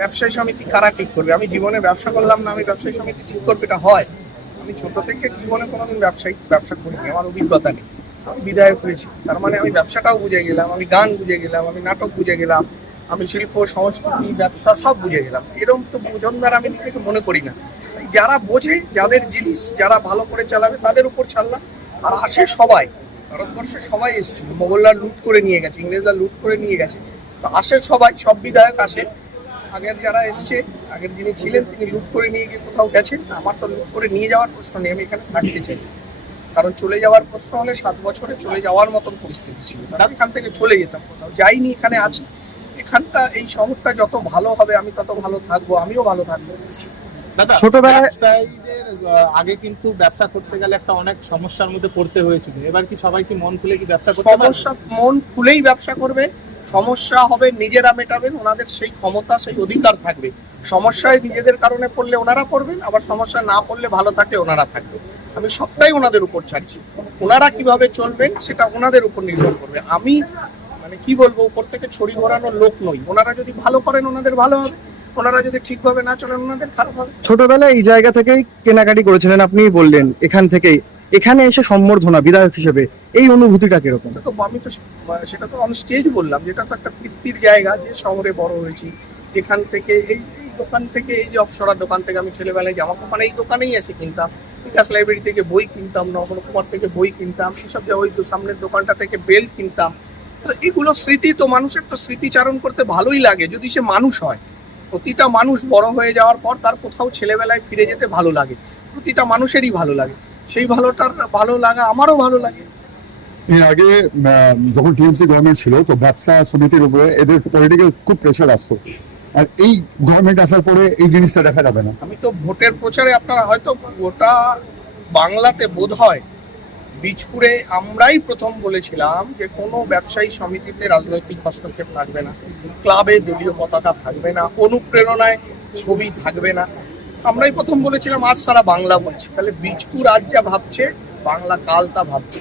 ব্যবসায়ী সমিতি কারা ঠিক করবে? আমি জীবনে ব্যবসা করলাম না, আমি ব্যবসায়ী সমিতি ঠিক করবে? এটা হয়? আমি ছোট থেকে জীবনে কোনোদিন ব্যবসা করিনি, আমার অভিজ্ঞতা নেই। আমি বিধায়ক হয়েছি, তার মানে আমি ব্যবসাটাও বুঝে গেলাম, আমি গান বুঝে গেলাম, আমি নাটক বুঝে গেলাম, আমি শিল্প সংস্কৃতি ব্যবসা সব বুঝে গেলাম। এরকম তো বোঝনদার আমি নিজেকে মনে করি না। তাই যারা বোঝে, যাদের জিনিস যারা ভালো করে চালাবে তাদের উপর ছাড়লাম। আর আসে সবাই, ভারতবর্ষে সবাই এসেছিল, মোগলরা লুট করে নিয়ে গেছে, ইংরেজরা লুট করে নিয়ে গেছে, তো আসে সবাই, সব বিধায়ক আসে। আগের যারা এসছে, আগের যিনি ছিলেন তিনি লুট করে নিয়ে গিয়ে কোথাও গেছেন, আমার তো লুট করে নিয়ে যাওয়ার প্রশ্ন নেই, আমি এখানে থাকতে চাই। কারণ চলে যাওয়ার প্রশ্ন হলে 7 বছরে চলে যাওয়ার মতন পরিস্থিতি ছিল, আমি এখান থেকে চলে যেতাম, কোথাও যাইনি, এখানে আছি। এখানটা, এই শহরটা যত ভালো হবে আমি তত ভালো থাকবো, আমিও ভালো থাকবো। দাদা, ছোটবেলায় ব্যবসায়ীদের আগে কিন্তু ব্যবসা করতে গেলে একটা অনেক সমস্যার মধ্যে পড়তে হয়েছিল। এবার কি সবাই কি মন খুলে কি ব্যবসা করতে পারবে? সমস্যা মন খুলেই ব্যবসা করবে, সমস্যা হবে নিজেরা মেটাবেন, ওনাদের সেই ক্ষমতা সেই অধিকার থাকবে। সমস্যায় নিজেদের কারণে পড়লে ওনারা পড়বেন, আবার সমস্যা না পড়লে ভালো থাকলে ওনারা থাকবে। আমি সবটাই ওনাদের উপর ছাড়ছি, ওনারা কিভাবে চলবেন সেটা ওনাদের উপর নির্ভর করবে। আমি মানে কি বলবো, উপর থেকে ছড়ি ঘোরানোর লোক নই। ওনারা যদি ভালো করেন ওনাদের ভালো হবে, ওনারা যদি ঠিকভাবে না চলেন ওনাদের খারাপ হবে। ছোটবেলায় এই জায়গা থেকেই কেনাকাটি করেছিলেন, আপনি বললেন এখান থেকেই এখানে এসে সম্বর্ধনা বিধায়ক হিসেবে, এই অনুভূতিটা কিরকম? সেটা তো অন স্টেজ বললাম, যেটা তো একটা তৃপ্তির জায়গা, যে শহরে বড় হয়েছি, যেখান থেকে এই দোকান থেকে, এই যে অপসরা দোকান থেকে আমি ছেলেবেলায় জামা কাপড় এই দোকানেই এসে কিনতাম, বিকাশ লাইব্রেরি থেকে বই কিনতাম, নবকুমার থেকে বই কিনতাম, সেসব ওই সামনের দোকানটা থেকে বেল কিনতাম। তো এগুলো স্মৃতি, তো মানুষের তো স্মৃতিচারণ করতে ভালোই লাগে যদি সে মানুষ হয়। প্রতিটা মানুষ বড় হয়ে যাওয়ার পর তার কোথাও ছেলেবেলায় ফিরে যেতে ভালো লাগে, প্রতিটা মানুষেরই ভালো লাগে, সেই ভালো লাগা আমারও ভালো লাগে। এর আগে যখন টিএমসি গভর্নমেন্ট ছিল, তো ব্যবসা সমিতির উপরে এদের পলিটিক্যাল খুব প্রেশার আসতো, আর এই গভর্নমেন্ট আসার পরে এই জিনিসটা দেখা যাবে না। আমি তো ভোটের প্রচারে, আপনারা হয়তো গোটা বাংলাতে বোধ হয় বীজপুরে আমরাই প্রথম বলেছিলাম যে কোনো ব্যবসায়ী সমিতিতে রাজনৈতিক হস্তক্ষেপ থাকবে না, ক্লাবে দলীয় পতাকা থাকবে না, অনুপ্রেরণায় ছবি থাকবে না। আমরাই প্রথম বলেছিলাম, আজ সারা বাংলা বলছে। তাহলে বীজপুর আজ যা ভাবছে, বাংলা কাল তা ভাবছে।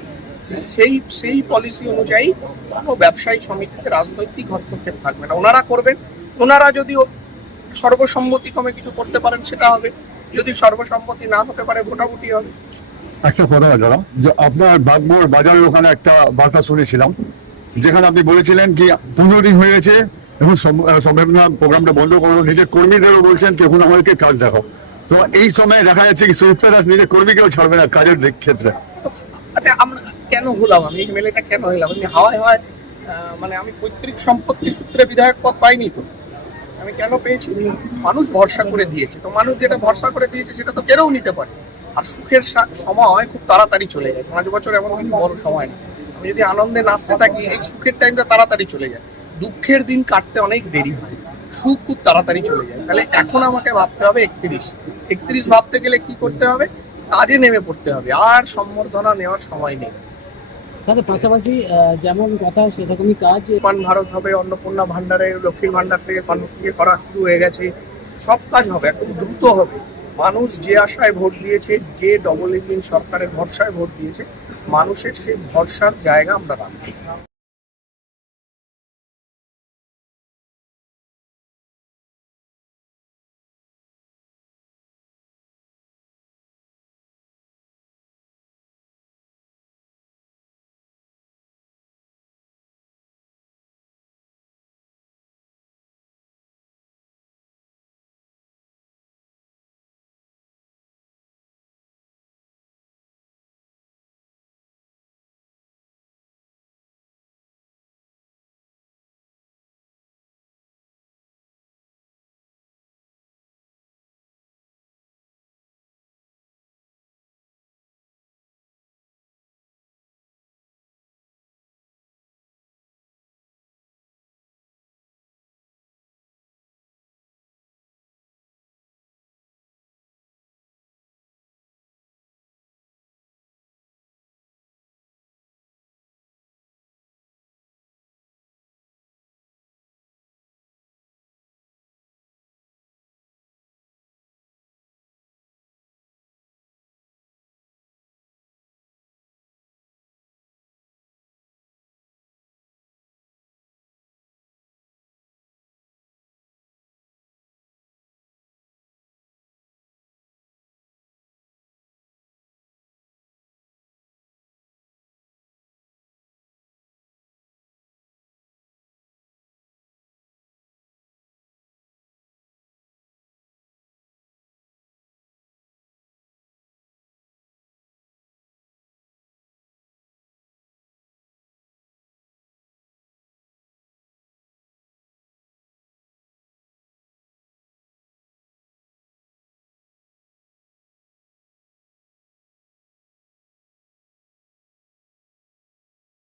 সেই পলিসি অনুযায়ী কোনো ব্যবসায়ী সমিতিতে রাজনৈতিক হস্তক্ষেপ থাকবে না, ওনারা করবেন। ওনারা যদি সর্বসম্মতিক্রমে কিছু করতে পারেন সেটা হবে, যদি সর্বসম্মতি না হতে পারে ভোটাভুটি হবে। একটা কথা দাদা, যে আপনার বাগমোড় বাজারের ওখানে একটা বার্তা শুনেছিলাম, যেখানে আপনি বলেছিলেন কি 15 দিন হয়ে গেছে এখন সম্ভাবনা প্রোগ্রামটা বন্ধ করো, নিজের কর্মীদেরও বলছেন কি এখন আমাদেরকে কাজ দেখাও। তো এই সময় দেখা যাচ্ছে কি সুদীপ্তা দাস নিজের কর্মীকেও ছাড়বে না কাজের ক্ষেত্রে। আচ্ছা, আমরা কেন হলাম, আমি এমএলএটা কেন হলাম? আমি হাওয়ায় হয়, মানে আমি পৈতৃক সম্পত্তি সূত্রে বিধায়ক পদ পাইনি তো। আমি কেন পেয়েছি? মানুষ ভরসা করে দিয়েছে, তো মানুষ যেটা ভরসা করে দিয়েছে সেটা তো কেউ নিতে পারে। আর সুখের সময় খুব তাড়াতাড়ি চলে যায়, 5 বছর এমন কিছু বড় সময় না। আমি যদি আনন্দে নাচতে থাকি, এই সুখের টাইমটা তাড়াতাড়ি চলে যায়, দুঃখের দিন কাটতে অনেক দেরি হয়, সুখ খুব তাড়াতাড়ি চলে যায়। তাহলে এখন আমাকে ভাবতে হবে 31 ভাবতে গেলে কি করতে হবে? কাজে নেমে পড়তে হবে, আর সম্বর্ধনা নেওয়ার সময় নেই। তাদের পাশাপাশি যেমন কথা সেরকমই কাজ। পান ভারত হবে, অন্নপূর্ণা ভান্ডারে লক্ষ্মীর ভান্ডার থেকে কর্মসূচি করা শুরু হয়ে গেছে, সব কাজ হবে, একদম দ্রুত হবে। মানুষ যে আশায় ভোট দিয়েছে, যে ডবল ইঞ্জিন সরকারের ভরসায় ভোট দিয়েছে, মানুষের সেই ভরসার জায়গা আমরা রাখবো।